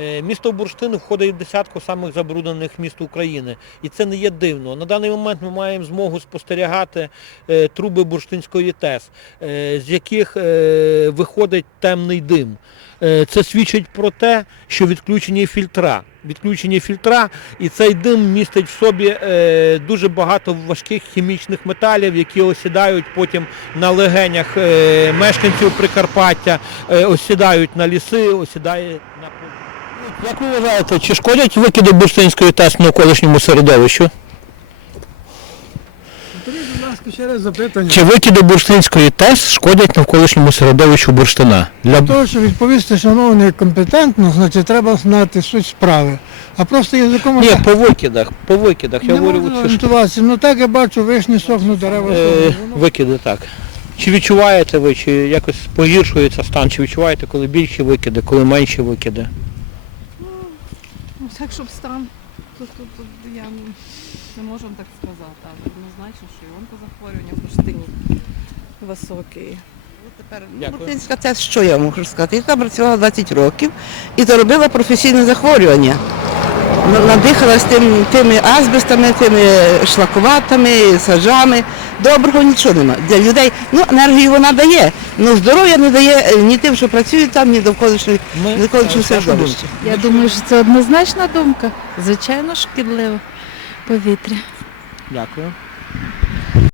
Е, Місто Бурштин входить в десятку самих забруднених міст України. І це не є дивно. На даний момент ми маємо змогу спостерігати е, труби Бурштинської ТЕС, е, з яких виходить темний дим. Це свідчить про те, що відключені фільтра. Відключені фільтра, і цей дим містить в собі дуже багато важких хімічних металів, які осідають потім на легенях мешканців Прикарпаття, осідають на ліси, осідають на Як ви вважаєте, чи шкодять викиди бурштинської ТЕС навколишньому середовищу? Повторіть, будь ласка, ще раз запитання. Чи викиди бурштинської ТЕС шкодять навколишньому середовищу бурштина? Для того, щоб відповісти, шановний, компетентно, значить треба знати суть справи. А просто язиком Ні, по викидах, по викидах. Я не говорю, орієнтуватися. Ну так я бачу, вишні сохнуть, дерева е, сохнуть. Воно- викиди так. Чи відчуваєте ви, чи якось погіршується стан, чи відчуваєте, коли більші викиди, коли менші викиди? Ну, так, щоб стан, тут, тут, тут я не, не можу вам так сказати, але однозначно, що і онкозахворювання в Бурштині високі. Тепер Дякую. Буртинська це що я можу сказати? Я там працювала 20 років і заробила професійне захворювання. Ну, Надихалась тим, тими азбестами, тими шлакуватами, сажами. Доброго нічого нема. Для людей, ну, енергію вона дає, але здоров'я не дає е, ні тим, що працюють там, ні довколишніх середовища. Я думаю, що це однозначна думка. Звичайно, шкідливе повітря. Дякую.